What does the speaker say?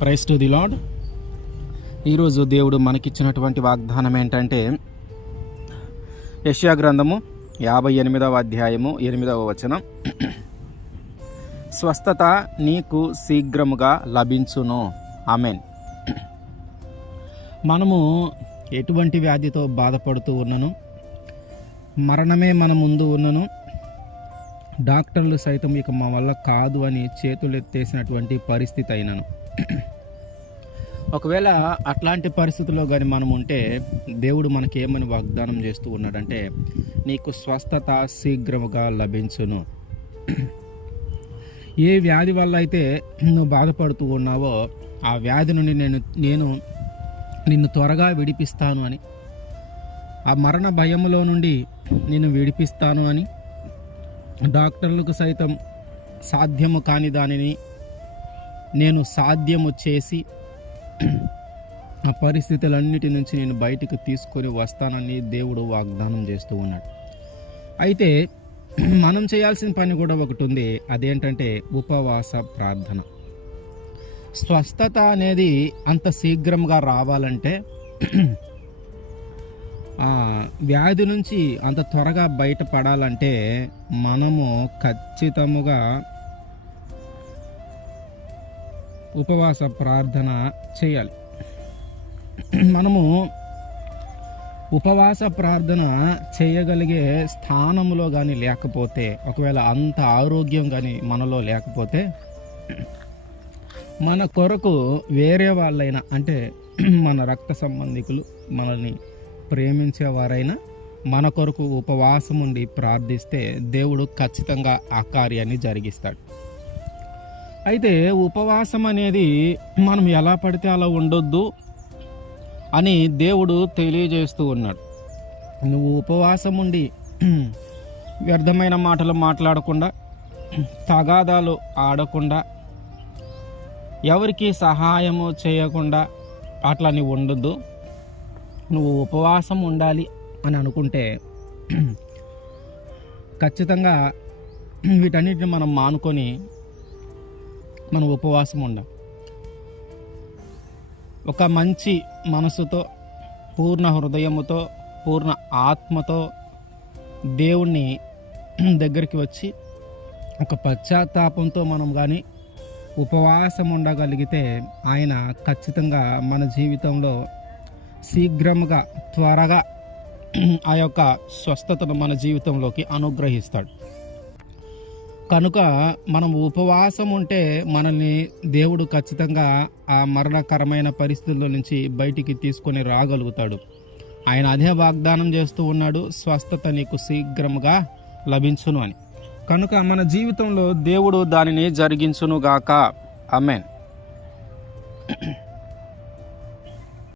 Praise to the lord. ఈరోజు దేవుడు మనకిచ్చినటువంటి వాగ్దానం ఏంటంటే యెషయా గ్రంథము 58వ అధ్యాయము 8వ వచనం, స్వస్థత నీకు శీఘ్రముగా లభించును. ఆమెన్. మనము ఎటువంటి వ్యాధితో బాధపడుతూ ఉన్నను, మరణమే మన ముందు ఉన్నను, డాక్టర్లు సైతం ఇక మా వల్ల కాదు అని చేతులెత్తేసినటువంటి పరిస్థితి అయినను, ఒకవేళ అట్లాంటి పరిస్థితుల్లో కానీ మనం ఉంటే దేవుడు మనకేమని వాగ్దానం చేస్తూ ఉన్నాడంటే, నీకు స్వస్థత శీఘ్రముగా లభించును. ఏ వ్యాధి వల్ల అయితే నువ్వు బాధపడుతూ ఉన్నావో ఆ వ్యాధి నుండి నేను నిన్ను త్వరగా విడిపిస్తాను అని, ఆ మరణ భయములో నుండి నిన్ను విడిపిస్తాను అని, డాక్టర్లకు సైతం సాధ్యము కాని దానిని నేను సాధ్యము చేసి ఆ పరిస్థితులన్నిటి నుంచి నేను బయటికి తీసుకొని వస్తానని దేవుడు వాగ్దానం చేస్తూ ఉన్నాడు. అయితే మనం చేయాల్సిన పని కూడా ఒకటి ఉంది. అదేంటంటే ఉపవాస ప్రార్థన. స్వస్థత అనేది అంత శీఘ్రంగా రావాలంటే, వ్యాధి నుంచి అంత త్వరగా బయటపడాలంటే మనము ఖచ్చితముగా ఉపవాస ప్రార్థన చేయాలి. మనము ఉపవాస ప్రార్థన చేయగలిగే స్థానంలో కానీ లేకపోతే, ఒకవేళ అంత ఆరోగ్యం కానీ మనలో లేకపోతే, మన కొరకు వేరే వాళ్ళైనా, అంటే మన రక్త సంబంధికులు, మనల్ని ప్రేమించేవారైనా మన కొరకు ఉపవాసం ఉండి ప్రార్థిస్తే దేవుడు ఖచ్చితంగా ఆ కార్యాన్ని జరిగిస్తాడు. అయితే ఉపవాసం అనేది మనం ఎలా పడితే అలా ఉండొద్దు అని దేవుడు తెలియజేస్తూ ఉన్నాడు. నువ్వు ఉపవాసం ఉండి వ్యర్థమైన మాటలు మాట్లాడకుండా, తగాదాలు ఆడకుండా, ఎవరికి సహాయము చేయకుండా అట్లా నీవు ఉండొద్దు. నువ్వు ఉపవాసం ఉండాలి అని అనుకుంటే ఖచ్చితంగా వీటన్నిటిని మనం మానుకొని మనం ఉపవాసం ఉండాలి. ఒక మంచి మనసుతో, పూర్ణ హృదయముతో, పూర్ణ ఆత్మతో దేవుణ్ణి దగ్గరికి వచ్చి ఒక పశ్చాత్తాపంతో మనం కానీ ఉపవాసం ఉండగలిగితే ఆయన ఖచ్చితంగా మన జీవితంలో శీఘ్రముగా, త్వరగా ఆ యొక్క స్వస్థతను మన జీవితంలోకి అనుగ్రహిస్తాడు. కనుక మనం ఉపవాసం ఉంటే మనల్ని దేవుడు ఖచ్చితంగా ఆ మరణకరమైన పరిస్థితుల్లో నుంచి బయటికి తీసుకొని రాగలుగుతాడు. ఆయన అదే వాగ్దానం చేస్తూ ఉన్నాడు, స్వస్థత నీకు శీఘ్రముగా లభించును అని. కనుక మన జీవితంలో దేవుడు దానిని జరిగించునుగాక. ఆమేన్.